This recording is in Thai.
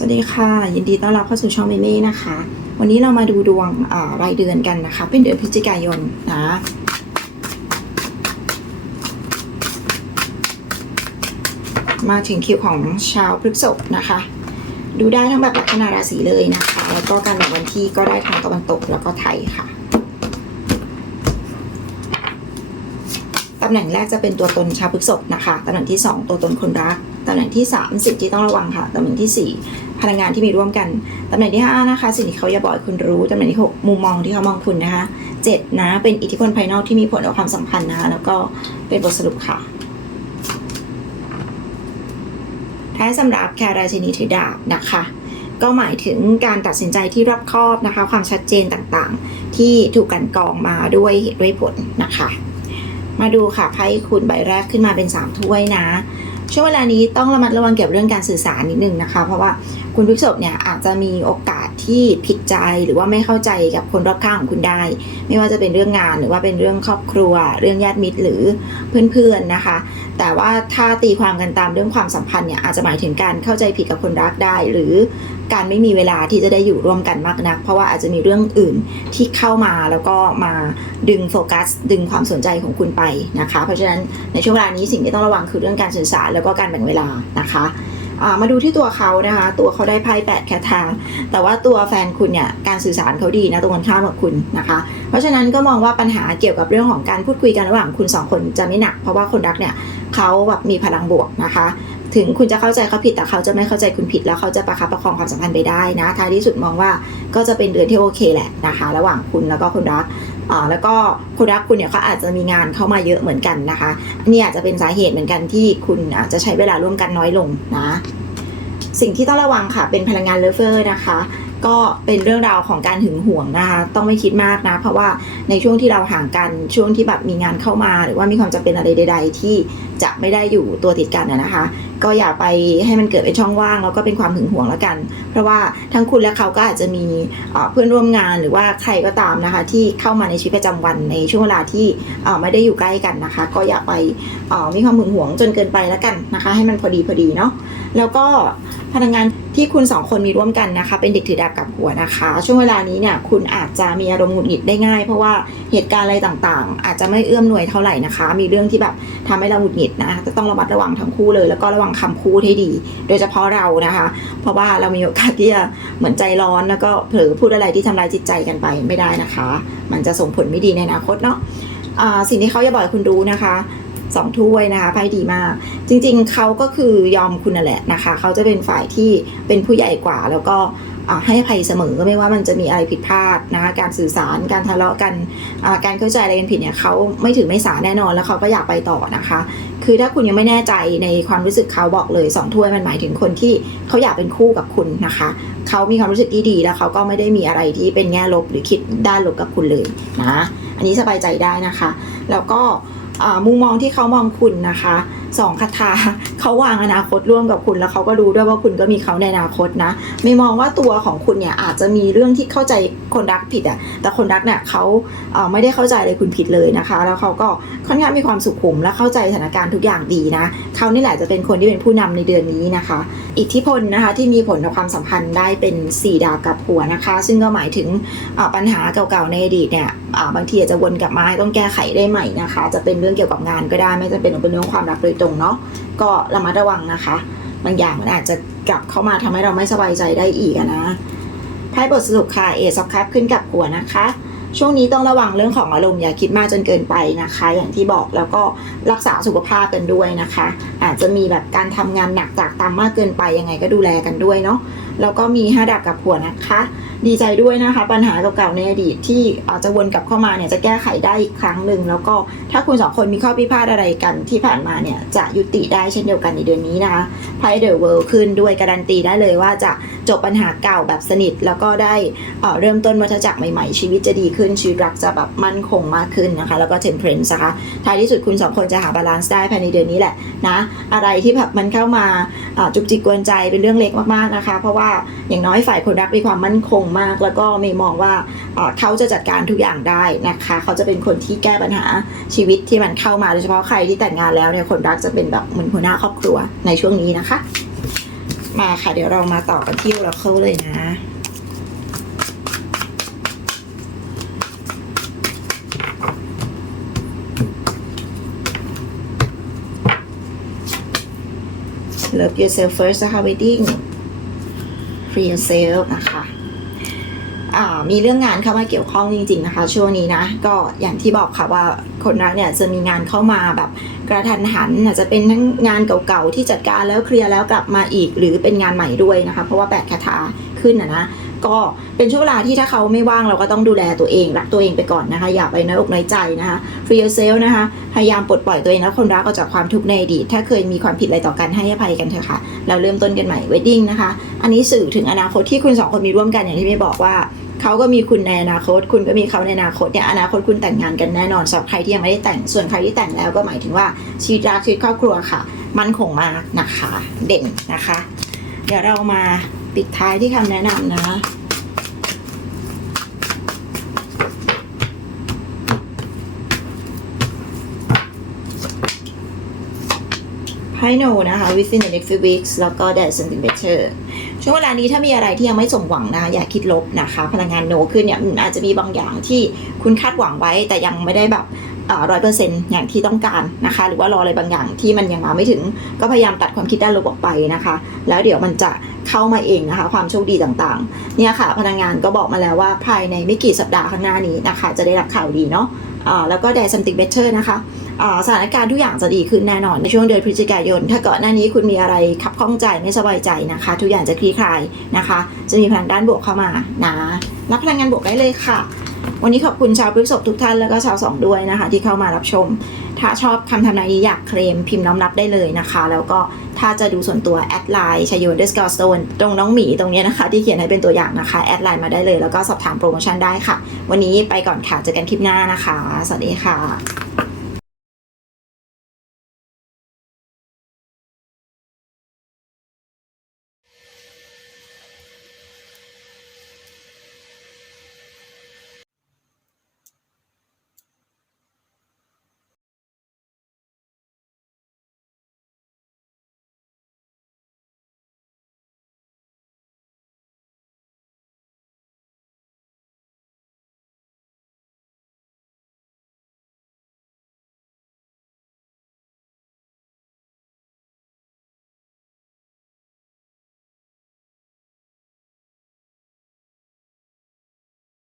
สวัสดีค่ะ ยินดีต้อนรับเข้าสู่ช่องเมเม่นะคะ วันนี้เรามาดูดวงรายเดือนกันนะคะ เป็นเดือนพฤศจิกายนนะมาถึงคิวของชาวพฤษภนะคะ ดูได้ทั้งแบบลัคนาราศีเลยนะคะ แล้วก็การแบ่งวันที่ก็ได้ทั้งตะวันตกแล้วก็ไทยค่ะตำแหน่งแรกจะเป็นตัวตนชาวพฤษภนะคะตำแหน่งที่ 2 ตัวตนคนรัก ตำแหน่งที่ 3 สิ่งที่ต้องระวังค่ะ ตำแหน่งทีสี่ 4 พลังงานที่มีร่วมกัน ตำแหน่งที่ 5 นะคะ สิ่งที่เขาอย่าบอกคุณรู้ ตำแหน่งที่ 6 มุมมองที่เขามองคุณนะคะ 7 นะ เป็นอิทธิพลภายนอกที่มีผลต่อความสัมพันธ์นะคะ แล้วก็เป็นบทสรุปค่ะ ท้ายสำหรับแคราชินีถือดาบนะคะก็หมายถึงการตัดสินใจที่รอบคอบนะคะ ความชัดเจนต่างๆ ที่ถูกกันกรองมาด้วยเหตุด้วยผลนะคะ มาดูค่ะไพ่คุณใบแรกขึ้นมาเป็น 3 ถ้วยนะ ช่วงเวลานี้ต้องระมัดระวังเกี่ยวกับเรื่องการสื่อสารนิดนึงนะคะ เพราะว่า คุณพฤษภเนี่ยอาจจะมีโอกาสที่ผิดใจหรือว่าไม่เข้าใจกับคนรอบข้างของคุณได้ ไม่ว่าจะเป็นเรื่องงานหรือว่าเป็นเรื่องครอบครัว เรื่องญาติมิตรหรือเพื่อนๆนะคะ แต่ว่าถ้าตีความกันตามเรื่องความสัมพันธ์เนี่ยอาจจะหมายถึงการเข้าใจผิดกับคนรักได้ หรือการไม่มีเวลาที่จะได้อยู่ร่วมกันมากนัก เพราะว่าอาจจะมีเรื่องอื่นที่เข้ามาแล้วก็มาดึงโฟกัส ดึงความสนใจของคุณไปนะคะ เพราะฉะนั้นในช่วงเวลานี้สิ่งที่ต้องระวังคือเรื่องการสื่อสารแล้วก็การแบ่งเวลานะคะ มาดูที่ตัวเขานะคะ ตัวเขาได้ไพ่แปดแคทาแต่ว่าตัวแฟนคุณเนี่ยการสื่อสารเขาดีนะตรงกันข้ามกับคุณนะคะ เพราะฉะนั้นก็มองว่าปัญหาเกี่ยวกับเรื่องของการพูดคุยกันระหว่างคุณสองคนจะไม่หนัก เพราะว่าคนรักเนี่ยเขาแบบมีพลังบวกนะคะ ถึงคุณจะเข้าใจเขาผิดแต่เขาจะไม่เข้าใจคุณผิดแล้วเขาจะประคับประคองความสัมพันธ์ไปได้นะท้ายที่สุดมองว่าก็จะเป็นเดือนที่โอเคแหละนะคะ ระหว่างคุณแล้วก็คนรัก อ่าแล้วก็คนรักคุณเนี่ยเขาอาจจะมีงานเข้ามาเยอะเหมือนกันนะคะนี่อาจจะเป็นสาเหตุเหมือนกันที่คุณอาจจะใช้เวลาร่วมกันน้อยลงนะ สิ่งที่ต้องระวังค่ะเป็นพลังงานเลเวอร์นะคะ ก็เป็นเรื่องราวของการหึงหวงนะคะต้องไม่คิดมากนะ เพราะว่าในช่วงที่เราห่างกันช่วงที่แบบมีงานเข้ามา หรือว่ามีความจำเป็นอะไรใด ๆ ที่จะไม่ได้อยู่ตัวติดกันนะคะ ก็อย่าไปให้มันเกิดเป็นช่องว่างแล้วก็เป็นความหึงหวงแล้วกัน เพราะว่าทั้งคุณและเขาก็อาจจะมีเพื่อนร่วมงานหรือว่าใครก็ตามนะคะ ที่เข้ามาในชีวิตประจำวันในช่วงเวลาที่ไม่ได้อยู่ใกล้กันนะคะ ก็อย่าไปมีความหึงหวงจนเกินไปแล้วกันนะคะ ให้มันพอดีพอดีเนาะ แล้วก็พลังงานที่คุณสองคนมีร่วมกันนะคะ เป็นเด็กถือดาบกับหัวนะคะ ช่วงเวลานี้เนี่ยคุณอาจจะมีอารมณ์หงุดหงิดได้ง่าย เพราะว่าเหตุการณ์อะไรต่างๆ อาจจะไม่เอื้อมหน่วยเท่าไหร่นะคะ มีเรื่องที่แบบทำให้เราหงุดหงิดนะจะต้องระมัดระวังทั้งคู่เลย แล้วก็ระวังคำพูดให้ดี โดยเฉพาะเรานะคะ เพราะว่าเรามีโอกาสที่จะเหมือนใจร้อนแล้วก็เผลอพูดอะไรที่ทำลายจิตใจกันไปไม่ได้นะคะ มันจะส่งผลไม่ดีในอนาคตเนาะอ่าสิ่งที่เขาจะบอกให้คุณรู้นะคะ สองถ้วยนะคะไพ่ดีมาก จริงๆเขาก็คือยอมคุณนั่นแหละนะคะเขาจะเป็นฝ่ายที่เป็นผู้ใหญ่กว่า แล้วก็ให้ภัยเสมอไม่ว่ามันจะมีอะไรผิดพลาดนะคะการสื่อสารการทะเลาะกันการเข้าใจอะไรกันผิดเนี่ยเขาไม่ถือไม่สาแน่นอนแล้วเขาก็อยากไปต่อนะคะ คือถ้าคุณยังไม่แน่ใจในความรู้สึกเขาบอกเลยสองถ้วยมันหมายถึงคนที่เขาอยากเป็นคู่กับคุณนะคะเขามีความรู้สึกที่ดีแล้วเขาก็ไม่ได้มีอะไรที่เป็นแง่ลบหรือคิดด้านลบกับคุณเลยนะอันนี้สบายใจได้นะคะ แล้วก็ มุมมองที่เขามองคุณนะคะสองคาถาเขาวางอนาคตร่วมกับคุณแล้วเขาก็รู้ด้วยว่าคุณก็มีเขาในอนาคตนะ ไม่มองว่าตัวของคุณเนี่ยอาจจะมีเรื่องที่เข้าใจคนรักผิดอะแต่คนรักเนี่ยเขาเไม่ได้เข้าใจเลยคุณผิดเลยนะคะ แล้วเขาก็ค่อนข้างมีความสุขุมและเข้าใจสถานการณ์ทุกอย่างดีนะเขานี่แหละจะเป็นคนที่เป็นผู้นำในเดือนนี้นะคะ อิทธิพลนะคะที่มีผลต่อความสัมพันธ์ได้เป็นสี่ดาวกับหัวนะคะ ซึ่งก็หมายถึงปัญหาเก่าๆในอดีตเนี่ยบางทีอาจจะวนกลับมาต้องแก้ไขได้ใหม่นะคะ จะเป็นเรื่องเกี่ยวกับงานก็ได้ไม่จำเป็นต้องเป็นเรื่องความรักโดยตรงเนาะก็ระมัดระวังนะคะ บางอย่างมันอาจจะกลับเข้ามาทำให้เราไม่สบายใจได้อีกนะไพ่บทสรุปค่ะเอซอฟคัพขึ้นกับหัวนะคะ ช่วงนี้ต้องระวังเรื่องของอารมณ์อย่าคิดมากจนเกินไปนะคะ อย่างที่บอกแล้วก็รักษาสุขภาพกันด้วยนะคะ อาจจะมีแบบการทำงานหนักจากตามมากเกินไปยังไงก็ดูแลกันด้วยเนาะแล้วก็มีห้าดาบกับหัวนะคะ ดีใจด้วยนะคะ ปัญหาเก่าๆในอดีตที่อาจจะวนกลับเข้ามาเนี่ยจะแก้ไขได้อีกครั้งหนึ่งแล้วก็ถ้าคุณสองคนมีข้อพิพาทอะไรกันที่ผ่านมาเนี่ยจะยุติได้เช่นเดียวกันในเดือนนี้นะคะไพ่เดอะเวิลด์ขึ้นด้วยการันตีได้เลยว่าจะจบปัญหาเก่าแบบสนิท แล้วก็ได้เริ่มต้นวัฏจักรใหม่ๆ ชีวิตจะดีขึ้นชีวิตรักจะแบบมั่นคงมากขึ้นนะคะ แล้วก็เทมเพลนส์นะคะท้ายที่สุดคุณสองคนจะหาบาลานซ์ได้ภายในเดือนนี้แหละนะอะไรที่แบบมันเข้ามา จุกจิกกวนใจเป็นเรื่องเล็กมากๆนะคะ เพราะว่าอย่างน้อยฝ่ายคนรักมีความมั่นคงมาก แล้วก็มีมองว่าเขาจะจัดการทุกอย่างได้นะคะ เขาจะเป็นคนที่แก้ปัญหาชีวิตที่มันเข้ามาโดยเฉพาะใครที่แต่งงานแล้วเนี่ยคนรักจะเป็นแบบเหมือนหัวหน้าครอบครัวในช่วงนี้นะคะ มาค่ะเดี๋ยวเรามาต่อกันที่ Oracle เลยนะ Love yourself first นะคะ wedding free yourself นะคะอ่ามีเรื่องงานเข้ามาเกี่ยวข้องจริง ๆ นะคะ ช่วงนี้นะ ก็อย่างที่บอกค่ะว่าคนรักเนี่ยจะมีงานเข้ามาแบบกระทันหันอาจจะเป็นทั้งงานเก่าๆที่จัดการแล้วเคลียร์แล้วกลับมาอีก หรือเป็นงานใหม่ด้วยนะคะ เพราะว่าแปดคาถาขึ้นนะนะ ก็เป็นช่วงเวลาที่ถ้าเขาไม่ว่างเราก็ต้องดูแลตัวเองรักตัวเองไปก่อนนะคะ อย่าไปน้อยอกน้อยใจนะคะ free yourself นะคะพยายามปลดปล่อยตัวเองและคนรักออกจากความทุกข์ในอดีตถ้าเคยมีความผิดอะไรต่อกันให้อภัยกันเถอะค่ะ เราเริ่มต้นกันใหม่ wedding นะคะ อันนี้สื่อถึงอนาคตที่คุณสองคนมีร่วมกันอย่างที่ไม่บอกว่าเขาก็มีคุณในอนาคต คุณก็มีเขาในอนาคตเนี่ยอนาคตคุณแต่งงานกันแน่นอนสำหรับใครที่ยังไม่ได้แต่งส่วนใครที่แต่งแล้วก็หมายถึงว่าชีวิตรักชีวิตครอบครัวค่ะ มันคงมากนะคะ เด่นนะคะ เดี๋ยวเรามา ปิดท้ายที่คำแนะนำนะไพ่โนนะคะ within the next few weeks แล้วก็ there's something better ช่วงเวลานี้ถ้ามีอะไรที่ยังไม่สมหวังนะ อย่าคิดลบนะคะ พลังงานโนขึ้นเนี่ยอาจจะมีบางอย่างที่คุณคาดหวังไว้แต่ยังไม่ได้แบบ ร้อยเปอร์เซ็นต์อย่างที่ต้องการนะคะ หรือว่ารออะไรบางอย่างที่มันยังมาไม่ถึงก็พยายามตัดความคิดด้านลบออกไปนะคะ แล้วเดี๋ยวมันจะเข้ามาเองนะคะ ความโชคดีต่างๆ เนี่ยค่ะพลังงานก็บอกมาแล้วว่าภายในไม่กี่สัปดาห์ข้างหน้านี้นะคะ จะได้รับข่าวดีเนาะอ่าแล้วก็ there something better นะคะอ่าสถานการณ์ทุกอย่างจะดีขึ้นแน่นอนในช่วงเดือนพฤศจิกายน ถ้าก่อนหน้านี้คุณมีอะไรขับข้องใจไม่สบายใจนะคะ ทุกอย่างจะคลี่คลายนะคะ จะมีพลังด้านบวกเข้ามานะรับพลังงานบวกได้เลยค่ะ วันนี้ขอบคุณชาวพฤษภทุกท่านแล้วก็ชาวสองด้วยนะคะ ที่เข้ามารับชม ถ้าชอบคำทำนายนี้อยากเคลมพิมพ์น้อมรับได้เลยนะคะ แล้วก็ถ้าจะดูส่วนตัวแอดไลน์ชยโยนเดสกอร์สโตนตรงน้องหมีตรงนี้นะคะ ที่เขียนให้เป็นตัวอย่างนะคะแอดไลน์มาได้เลย แล้วก็สอบถามโปรโมชั่นได้ค่ะ วันนี้ไปก่อนค่ะเจอกันคลิปหน้านะคะสวัสดีค่ะ